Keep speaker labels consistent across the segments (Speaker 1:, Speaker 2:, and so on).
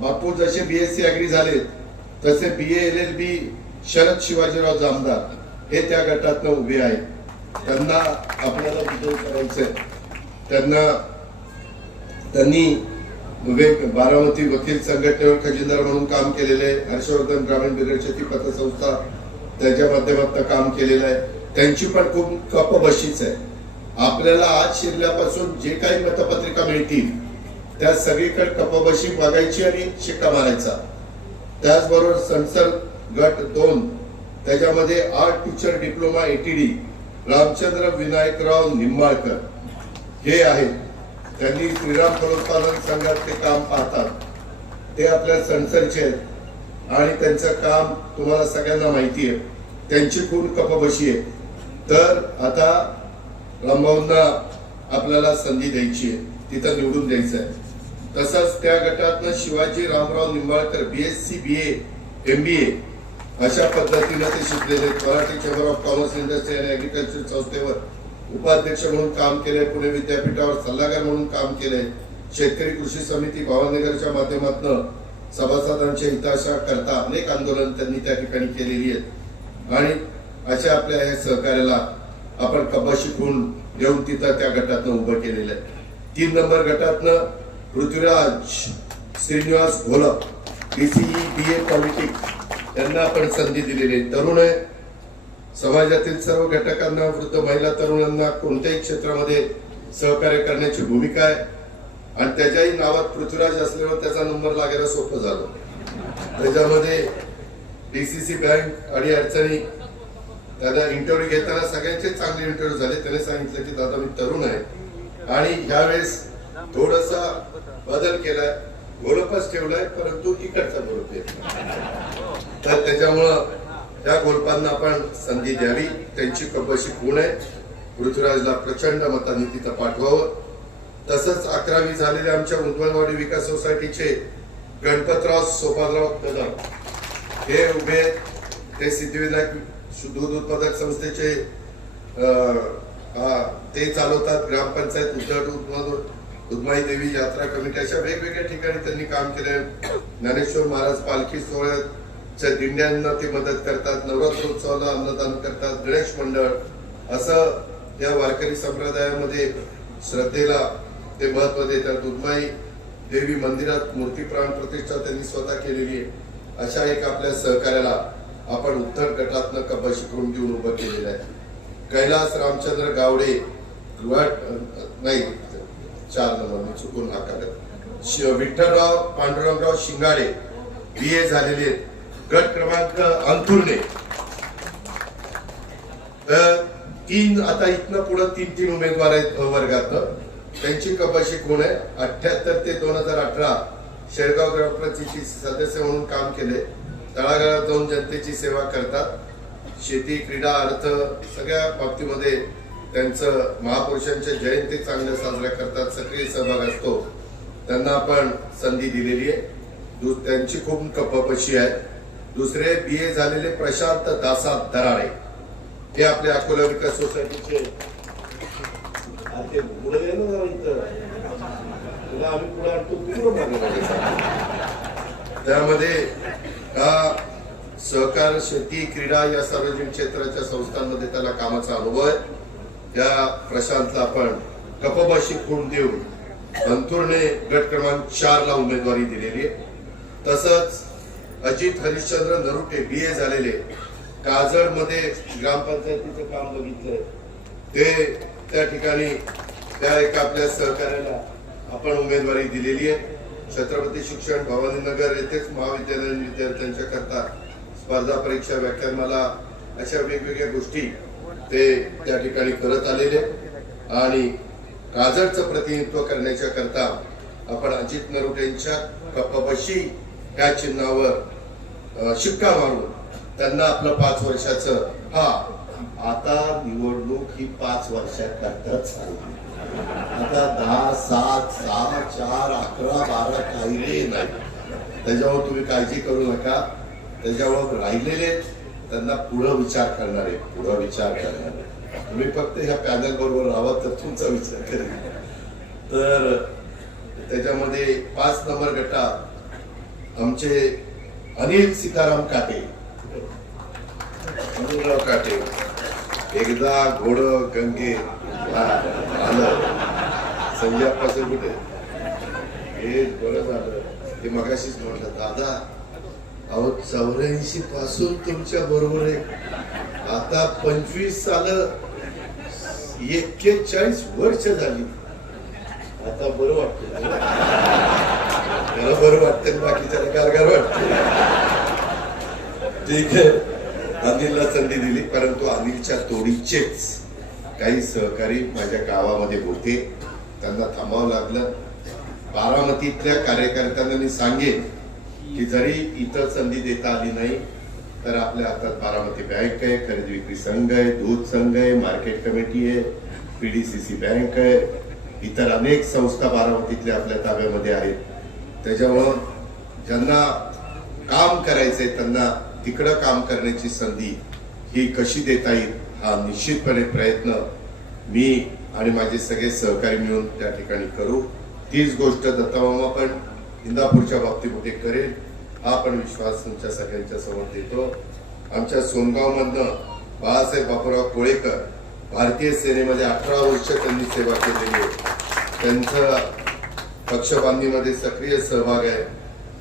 Speaker 1: बापू जसे BSc agri झाले तसे B L L B Sharad Shivajirao Jamdar हे त्या गटातनं उभे आहेत. त्यांना आपल्याला विजयी करायचंय. त्यांना त्यांनी वेग बारामती वकील संघटनेवर खजिनदार म्हणून काम केलेले आहे हर्षवर्धन ग्रामीण बिगर पतसंस्था त्याच्या माध्यमातून काम केलेलं आहे त्यांची पण खूप कपबशीच आहे. आपल्याला आज शिरल्यापासून जे काही मतपत्रिका मिळतील त्या सगळीकडे कपबशी बघायची आणि शिक्का मारायचा. त्याचबरोबर संसद गट दोन त्याच्यामध्ये art teacher diploma ATD Ramchandra Vinayakrao Nimbalkar. हे आहेत. त्यांनी श्रीराम फलोत्पादन संघात ते काम पाहतात. ते आपल्या संसदचे आहेत. आणि त्यांचं काम तुम्हाला सगळ्यांना माहिती आहे त्यांची खूण कपबशी आहे. तर आता रामभाऊंना आपल्याला संधी द्यायची आहे. तिथं निवडून द्यायचं आहे. तसंच त्या गटातनं Shivaji Ramrao Nimbalkar BSc B MBA B A अशा पद्धतीनं ते शिकलेले Marathi chamber of commerce industry आणि ऍग्रिकल्चर संस्थेवर उपाध्यक्ष म्हणून काम केले पुणे विद्यापीठावर सल्लागार म्हणून काम केले शेतकरी कृषी समिती भावनगरच्या माध्यमातून सभासदांच्या हिताशा करता अनेक आंदोलन त्यांनी त्या ठिकाणी केलेली आहेत. आणि अशा आपल्या या सहकार्याला आपण कपाशी शिकून घेऊन तिथं त्या गटातनं उभं केलेलं आहे. तीन number गटातनं Prithviraj Shrinivas Gholap BCE B A politics त्यांना आपण संधी दिलेली आहे. तरुण आहे. समाजातील सर्व घटकांना वृद्ध महिला तरुणांना कोणत्याही क्षेत्रामध्ये सहकार्य करण्याची भूमिका आहे. आणि त्याच्याही नावात पृथ्वीराज असल्यावर त्याचा नंबर लागायला सोपं झालं. त्याच्यामध्ये डीसीसी बँक आणि अडचणी दादा इंटरव्ह्यू घेताना सगळ्यांचे चांगले इंटरव्ह्यू झाले. त्याने सांगितलं की दादा मी तरुण आहे. आणि ह्यावेळेस थोडासा बदल केलाय. गोलपच ठेवलाय परंतु इकडचा गोलप तर त्याच्यामुळं त्या गोलपांना आपण संधी द्यावी. त्यांची कपशी खूण आहे. पृथ्वीराजला प्रचंड मतांनी तिथं पाठवावं. तसंच अकरावी झालेल्या आमच्या उद्वनवाडी विकास सोसायटीचे गणपतराव सोपानराव कदम हे उभे आहेत. ते सिद्धिविनायक दूध उत्पादक संस्थेचे अं, ते चालवतात. ग्रामपंचायत उद्धट उत्पादन दुधमाई देवी यात्रा कमिटी अशा वेगवेगळ्या ठिकाणी त्यांनी काम केले ज्ञानेश्वर महाराज पालखी सोहळ्याच्या दिंड्यांना ते मदत करतात नवरात्रोत्सवाला अन्नदान करतात गणेश मंडळ. असं या वारकरी संप्रदायामध्ये श्रद्धेला ते महत्त्व देतात. दुधमाई देवी मंदिरात मूर्ती प्राण प्रतिष्ठा त्यांनी स्वतः केलेली आहे. अशा एक आपल्या सहकार्याला आपण उत्तर गटातनं कपाशी करून देऊन उभं केलेलं आहे. कैलास रामचंद्र गावडे गट नाही चार नंबर मी चुकून नाकारलं विठ्ठलराव पांडुरंगराव शिंगाडे बी ए झालेले गट क्रमांक अंथुर्णे. तीन आता इथनं पुढे तीन तीन उमेदवार आहेत वर्गात त्यांची कपाशी कोण आहे? अठ्याहत्तर ते दोन हजार अठरा शेळगाव ग्रामपंचायतीचे सदस्य म्हणून काम केले तळागाळात जाऊन जनतेची सेवा करतात. शेती क्रीडा अर्थ सगळ्या बाबतीमध्ये त्यांचं महापुरुषांच्या जयंती चांगल्या साजऱ्या करतात सक्रिय सहभाग असतो. त्यांना आपण संधी दिलेली आहे. त्यांची खूप कपाशी आहे. दुसरे बी ए झालेले प्रशांत दासा दराडे. हे आपल्या अकोला विकास सोसायटीचे. त्यामध्ये हा सहकार शेती क्रीडा या सार्वजनिक क्षेत्राच्या संस्थांमध्ये त्याला कामाचा अनुभव आहे. त्या प्रशांतला आपण कपबाशी खूण देऊन अंथुर्णे गट क्रमांक चारला उमेदवारी दिलेली आहे. तसंच अजित हरिश्चंद्र नरुटे बी ए झालेले काजळमध्ये ग्रामपंचायतीचं काम बघितलंय. ते त्या ठिकाणी त्या एका आपल्या सहकार्याला आपण उमेदवारी दिलेली आहे. छत्रपती शिक्षण भवानीनगर येथेच महाविद्यालयीन विद्यार्थ्यांच्या करता स्पर्धा परीक्षा व्याख्यानमाला अशा वेगवेगळ्या गोष्टी ते त्या ठिकाणी करत आलेले आणि काजळचं प्रतिनिधित्व करण्याच्या करता आपण अजित नरुटेंच्या कपबशी त्या चिन्हावर शिक्का मारून त्यांना आपलं पाच वर्षाचं हा आता निवडणूक ही पाच वर्षात करताच आता दहा सात सहा चार अकरा बारा काही नाही. त्याच्यावर तुम्ही काळजी करू नका. त्याच्यावर राहिलेले त्यांना पुढं विचार करणारे पुढं विचार करणारे. तुम्ही फक्त ह्या पॅनल बरोबर राहा तर तुमचा विचार करेल तर त्याच्यामध्ये पाच नंबर गटात आमचे अनिल सीताराम काटे. अनिलराव काटे. एकदा घोड गंगे आलं. संजयपासून कुठे? हे बरं झालं. ते मगाशीच म्हटलं दादा अहो चौऱ्याऐंशी पासून तुमच्या बरोबर आहे. आता पंचवीस साल एक्केचाळीस वर्ष झाली. आता बरं वाटतं त्याला बरं वाटतं बाकीच्याला कारगार वाटतं ठीक आहे. अनिलला संधी दिली परंतु अनिलच्या तोडीचेच काही सहकारी माझ्या गावामध्ये होते. त्यांना थांबावं लागलं. बारामतीतल्या कार्यकर्त्यांना मी सांगेन. की जरी इतर संधी देता आली नाही तर आपल्या हातात बारामती बँक आहे खरेदी विक्री संघ आहे दूध संघ आहे मार्केट कमिटी आहे पीडीसीसी बँक आहे इतर अनेक संस्था बारामतीतल्या आपल्या ताब्यामध्ये आहेत. त्याच्यामुळं ज्यांना काम करायचंय त्यांना तिकडं काम करण्याची संधी ही कशी देता येईल हा निश्चितपणे प्रयत्न मी आणि माझे सगळे सहकारी मिळून त्या ठिकाणी करू. तीच गोष्ट दत्तामामा पण इंदापूरच्या बाबतीमध्ये करेल. हा पण विश्वास तुमच्या सगळ्यांच्या समोर देतो. आमच्या सोनगावमधनं बाळासाहेब बापूराव कोळेकर भारतीय सेनेमध्ये अठरा वर्ष त्यांनी सेवा केलेली आहे. त्यांचं पक्षबांधणीमध्ये सक्रिय सहभाग आहे.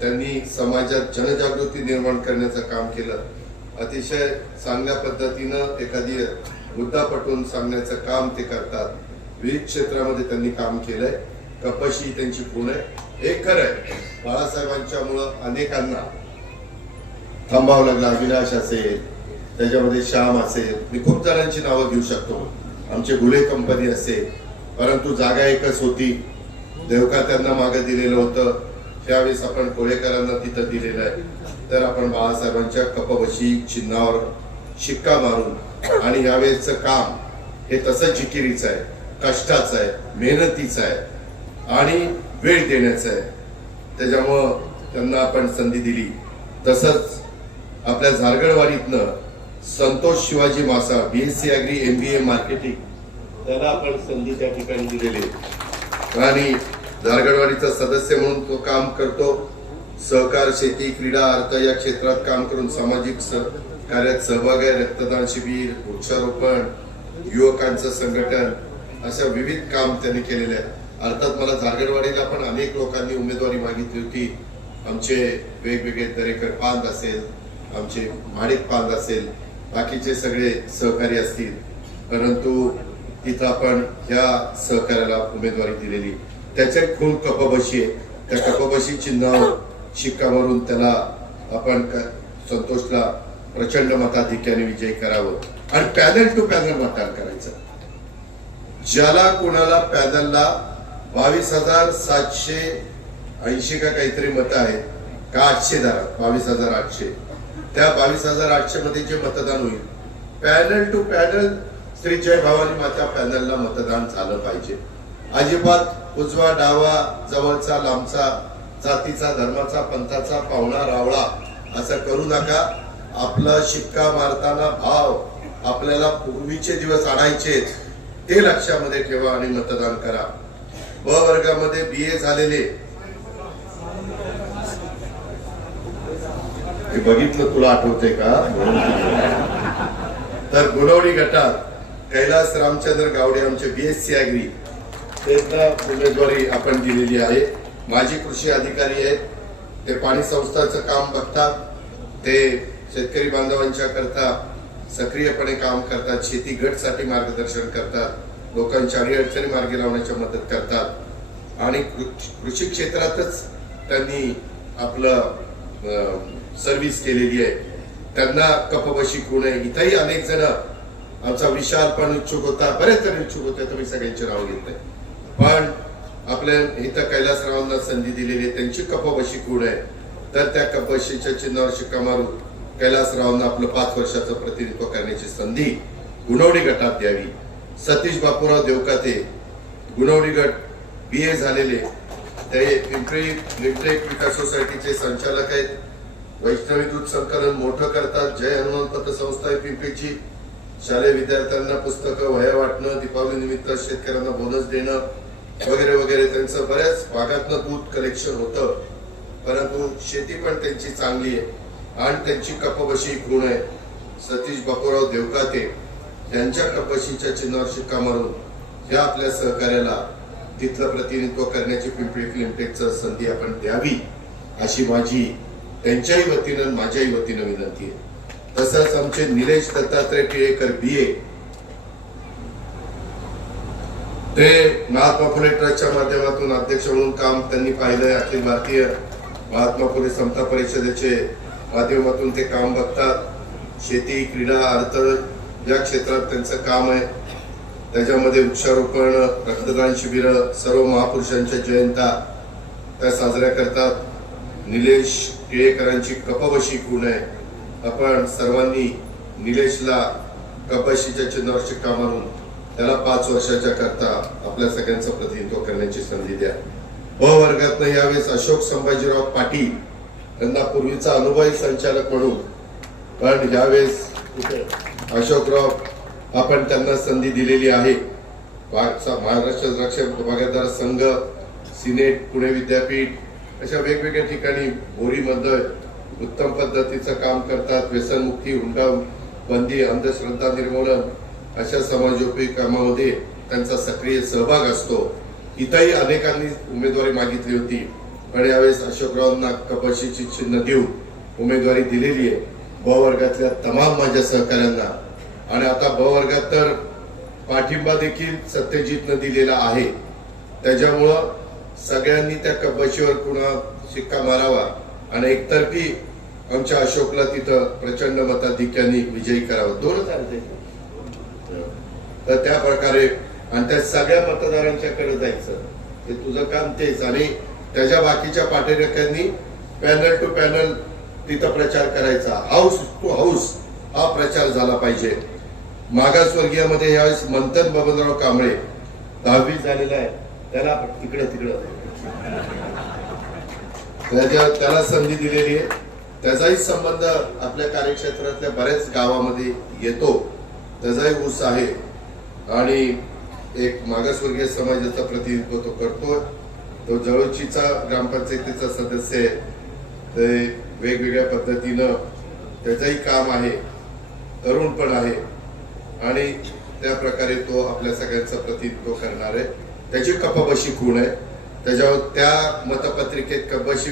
Speaker 1: त्यांनी समाजात जनजागृती निर्माण करण्याचं काम केलं. अतिशय चांगल्या पद्धतीनं एखादी मुद्दा पटवून सांगण्याचं काम ते करतात. विविध क्षेत्रामध्ये त्यांनी काम केलंय. कपाशी त्यांची खूण आहे. हे खरं आहे. बाळासाहेबांच्या मुळे अनेकांना थांबावं लागलं. अविनाश असेल त्याच्यामध्ये श्याम असेल. मी खूप जणांची नावं घेऊ शकतो. आमचे गुले कंपनी असेल. परंतु जागा एकच होती. देवका त्यांना मागे दिलेलं होतं. त्यावेळेस आपण कोळेकरांना तिथं दिलेलं आहे. तर आपण बाळासाहेबांच्या कपबशी चिन्हावर शिक्का मारून आणि यावेळेसचं काम हे तसं जिकिरीचं आहे. कष्टाचं आहे. मेहनतीचं आहे. आणि वेळ देण्याचं आहे. त्याच्यामुळं त्यांना आपण संधी दिली. तसंच आपल्या झारगडवाडीतनं संतोष शिवाजी मासा बीएससी अॅग्री एमबीए मार्केटिंग त्याला आपण संधी त्या ठिकाणी दिलेली आणि झारगडवाडीचा सदस्य म्हणून तो काम करतो. सहकार शेती क्रीडा अर्थ या क्षेत्रात काम करून सामाजिक कार्यात सहभाग आहे. रक्तदान शिबिर वृक्षारोपण युवकांचं संघटन अशा विविध काम त्यांनी केलेले आहे अर्थात मला झारगडवाडीला पण अनेक लोकांनी उमेदवारी मागितली होती. आमचे वेगवेगळे दरेकर पांद असेल आमचे माणिक पांद असेल बाकीचे सगळे सहकारी असतील. परंतु तिथं आपण या सहकार्याला उमेदवारी दिलेली. त्याच्या खून कपबशी आहे. त्या कपबशी चिन्हावर शिक्का मारून त्याला आपण संतोषला प्रचंड मताधिक्याने विजयी करावं. आणि पॅनल टू पॅनल मतदान करायचं. ज्याला कोणाला पॅनलला बावीस हजार सातशे ऐंशी का काहीतरी मतं आहेत. का आठशे दारात बावीस हजार आठशे. त्या बावीस हजार आठशे मध्ये जे मतदान होईल panel to panel Shri Jai Bhavani Mata पॅनलला मतदान झालं पाहिजे. अजिबात उजवा डावा जवळचा लांबचा जातीचा धर्माचा पंथाचा पाहुणा रावळा असं करू नका. आपला शिक्का मारताना भाव आपल्याला पूर्वीचे दिवस आणायचे ते लक्षामध्ये ठेवा आणि मतदान करा. ब वर्गामध्ये बी ए झालेले. हे बघितलं तुला आठवते का? तर गुणवडी गटात कैलास रामचंद्र गावडे आमचे बीएससी अॅग्री त्यांना उमेदवारी आपण दिलेली आहे. माजी कृषी अधिकारी आहेत. ते पाणी संस्थाचं काम बघतात. ते शेतकरी बांधवांच्या करता सक्रियपणे काम करतात. शेती गटसाठी मार्गदर्शन करतात. लोकांच्या अडीअडचणी मार्गी लावण्याच्या मदत करतात. आणि कृषी क्षेत्रातच त्यांनी आपलं सर्व्हिस केलेली आहे. त्यांना कपबशी गुण आहे. इथंही अनेक जण आमचा विशाल पण इच्छुक होता. बरेच जण इच्छुक होते. तुम्ही सगळ्यांचे नाव घेत नाही पण आपल्या इथं कैलासरावांना संधी दिलेली आहे. त्यांची कपबशी गुण आहे. तर त्या कपबशीच्या चिन्हावर शिक्का मारून कैलासरावांना आपलं पाच वर्षाचं प्रतिनिधित्व करण्याची संधी गुणवडी गटात द्यावी. सतीश बापूराव देवकाते गुणवणी गट बी ए झालेले. ते पिंपरी लिटरेट विकास सोसायटीचे संचालक आहेत. वैष्णवी दूध संकलन मोठं करतात. जय हनुमान पतसंस्था आहे पिंपरीची. शालेय विद्यार्थ्यांना पुस्तकं वह्या वाटणं दीपावली निमित्त शेतकऱ्यांना बोनस देणं वगैरे वगैरे. त्यांचं बऱ्याच भागातनं दूध कलेक्शन होतं. परंतु शेती पण त्यांची चांगली आहे. आणि त्यांची कपबशी गुण आहे. सतीश बापूराव देवकाते. त्यांच्या कपबशीच्या चिन्हावर शिक्का मारून या आपल्या सहकार्याला तिथलं प्रतिनिधित्व करण्याची पिंपरी क्लिमटेकचं संधी आपण द्यावी अशी माझी त्यांच्याही वतीनं माझ्याही वतीनं विनंती आहे. तसंच आमचे निलेश दत्तात्रय टिळेकर बी ए ते महात्मा फुले ट्रस्टच्या माध्यमातून अध्यक्ष म्हणून काम त्यांनी पाहिलंय अखिल भारतीय महात्मा फुले समता परिषदेचे माध्यमातून ते काम बघतात. शेती क्रीडा अर्थ ज्या क्षेत्रात त्यांचं काम आहे. त्याच्यामध्ये वृक्षारोपण रक्तदान शिबिर सर्व महापुरुषांच्या जयंता त्या साजऱ्या करतात. निलेश टिळेकरांची कपबशी गुण आहे. आपण सर्वांनी निलेशला कपाशीच्या चिन्हावर शिक्का मारून त्याला पाच वर्षाच्या करता आपल्या सगळ्यांचं प्रतिनिधित्व करण्याची संधी द्या. ब वर्गातनं यावेळेस अशोक संभाजीराव पाटील यांना पूर्वीचा अनुभवी संचालक म्हणून पण यावेळेस अशोकराव आपण त्यांना संधी दिलेली आहे. महाराष्ट्र रक्षक भागीदार संघ सिनेट पुणे विद्यापीठ अशा वेगवेगळ्या ठिकाणी बोरीमध्ये उत्तम पद्धतीचं काम करतात. व्यसनमुक्ती हुंडा बंदी अंधश्रद्धा निर्मूलन अशा समाजोपयोगी कामामध्ये त्यांचा सक्रिय सहभाग असतो. इथंही अनेकांनी उमेदवारी मागितली होती. पण यावेळेस अशोकरावांना कपाशीची चिन्ह देऊन उमेदवारी दिलेली आहे. ब वर्गातल्या तमाम माझ्या सहकाऱ्यांना. आणि आता ब वर्गात तर पाठिंबा देखील सत्यजितनं दिलेला आहे. त्याच्यामुळं सगळ्यांनी त्या कपाशीवर पुन्हा शिक्का मारावा. आणि एकतर्फी आमच्या अशोकला तिथं प्रचंड मताधिक्यांनी विजयी करावा. दोनच अर्ज तर त्या प्रकारे आणि त्या सगळ्या मतदारांच्याकडे जायचं. हे तुझं काम तेच. आणि त्याच्या बाकीच्या पाठेरेख्यांनी पॅनल टू पॅनल तिथं प्रचार करायचा. हाऊस टू हाऊस हा प्रचार झाला पाहिजे. मागासवर्गीयामध्ये यावेळेस मंथन बबनराव कांबळे दहावी झालेला आहे. त्याला तिकडे. तिकडे त्याला संधी दिलेली आहे त्याचाही संबंध आपल्या कार्यक्षेत्रातल्या बऱ्याच गावामध्ये येतो. त्याचाही ऊस आहे. आणि एक मागासवर्गीय समाजाचा प्रतिनिधित्व तो करतो तो जवळचीचा ग्रामपंचायतीचा सदस्य आहे. ते वेगवेगळ्या पद्धतीनं त्याचंही काम आहे तरुण पण आहे. आणि त्या प्रकारे तो आपल्या सगळ्यांचं प्रतिनिधित्व करणार आहे. त्याची कपबशी खूण आहे. त्याच्यावर त्या मतपत्रिकेत कपबशी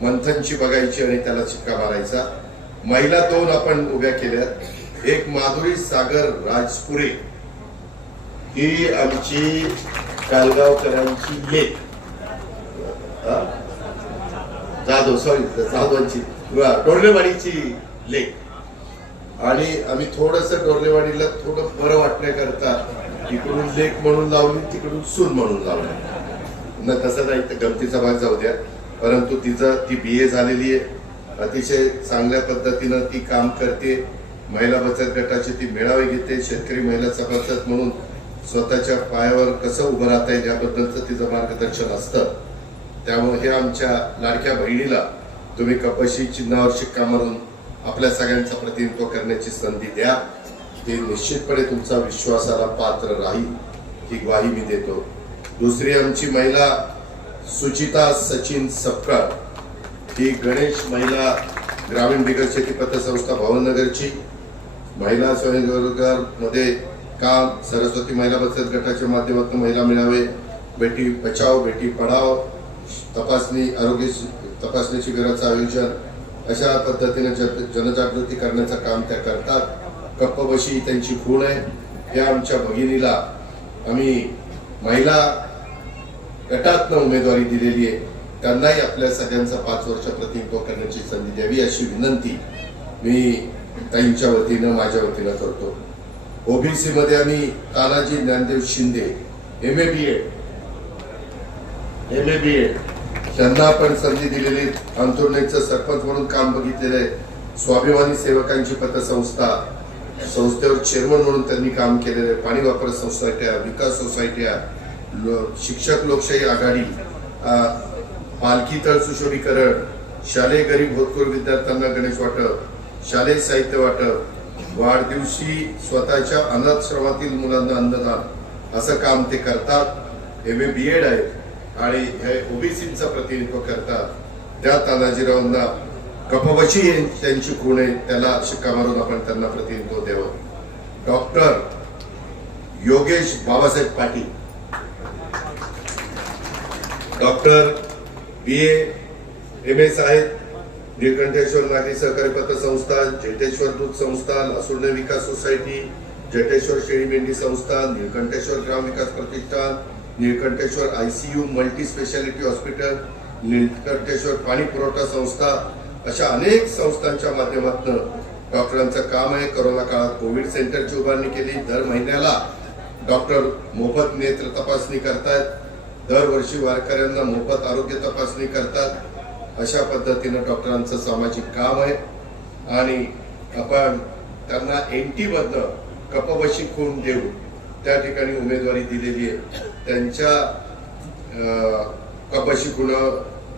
Speaker 1: मंथनची बघायची आणि त्याला शिक्का मारायचा. महिला दोन आपण उभ्या केल्यात. एक माधुरी सागर राजपुरे. ही आमची कालगावकरांची लेख. जाधव सॉरी जाधवांची डोरलेवाडीची लेख आणि आम्ही थोडस डोरलेवाडीला थोडं बरं वाटण्याकरता इकडून लेख म्हणून लावली तिकडून सून म्हणून लावली. न तसं नाही तर गमतीचा भाग जाऊ द्या. परंतु तिचं ती बी ए झालेली आहे. अतिशय चांगल्या पद्धतीनं ती काम करते. महिला बचत गटाची ती मेळावे घेते. शेतकरी महिला सभासद म्हणून स्वतःच्या पायावर कसं उभं राहता येईल याबद्दलचं तिचं मार्गदर्शन असतं. त्यामुळे हे आमच्या लाडक्या बहिणीला तुम्ही कपशी चिन्हावर शिक्का मारून आपल्या सगळ्यांचं प्रतिनिधित्व करण्याची संधी द्या. ते निश्चितपणे तुमचा विश्वासाला पात्र राहील ही ग्वाही मी देतो. दुसरी आमची महिला सुचिता सचिन सपकाळ. ही गणेश महिला ग्रामीण बिगर शेती पतसंस्था भवननगरची. महिला स्वयंरोजगारमध्ये काम सरस्वती महिला बचत गटाच्या माध्यमातून महिला मिळावे बेटी बचाव बेटी पढाव तपासणी आरोग्य तपासणी शिबिराचं आयोजन अशा पद्धतीने जनजागृती करण्याचं काम त्या करतात. कप्पबशी त्यांची खूण आहे. या आमच्या भगिनीला आम्ही महिला गटातनं उमेदवारी दिलेली आहे. त्यांनाही आपल्या सगळ्यांचा पाच वर्ष प्रतिनिधित्व करण्याची संधी द्यावी अशी विनंती मी ताईंच्या वतीनं माझ्या वतीनं करतो. ओबीसी मध्ये आम्ही Tanaji Dnyandev Shinde M A B Ed M A B Ed त्यांना आपण संधी दिलेली अंतुर्नेचं सरपंच म्हणून काम बघितलेले स्वाभिमानी सेवकांची पतसंस्था संस्थेवर चेअरमन म्हणून त्यांनी काम केलेले पाणी वापर सोसायट्या विकास सोसायट्या लो- शिक्षक लोकशाही आघाडी पालखी तळ सुशोभीकरण शालेय गरीब होतकोर विद्यार्थ्यांना गणेश वाटप शालेय साहित्य वाटप वाढदिवशी स्वतःच्या अनाथश्रमातील मुलांना अन्नदान असं काम ते करतात. एम ए बी एड आहे. आणि हे ओबीसीचं प्रतिनिधित्व करतात. त्या तानाजीरावांना कपवशी त्यांची खूण आहे त्याला शिक्का मारून आपण त्यांना प्रतिनिधित्व द्यावं. Doctor Yogesh Babasaheb Patil. Doctor B M S आहेत निळकंठेश्वर नागरी सहकारी पतसंस्था जेटेश्वर दूध संस्था लासुर्णे विकास सोसायटी जेटेश्वर शेळी मेंढी संस्था निळकंठेश्वर ग्राम विकास प्रतिष्ठान Nilkantheshwar ICU multi speciality hospital Nilkantheshwar पाणी पुरवठा संस्था अशा अनेक संस्थांच्या माध्यमातून डॉक्टरांचं काम आहे. करोना काळात कोविड सेंटरची उभारणी केली. दर महिन्याला डॉक्टर मोफत नेत्र तपासणी करतात दरवर्षी वारकऱ्यांना मोफत आरोग्य तपासणी करतात. अशा पद्धतीनं डॉक्टरांचं सामाजिक काम आहे. आणि आपण त्यांना एन टीमधनं कपबशी खून देऊन त्या ठिकाणी उमेदवारी दिलेली आहे. त्यांच्या कपाशी गुण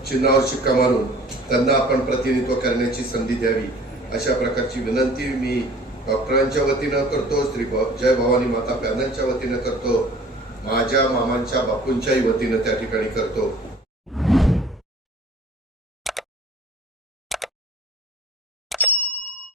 Speaker 1: चिन्हावर शिक्का मारून त्यांना आपण प्रतिनिधित्व करण्याची संधी द्यावी अशा प्रकारची विनंती मी डॉक्टरांच्या वतीनं करतो श्री जय भवानी माता पॅनलच्या वतीनं करतो माझ्या मामांच्या बापूंच्याही वतीनं त्या ठिकाणी करतो.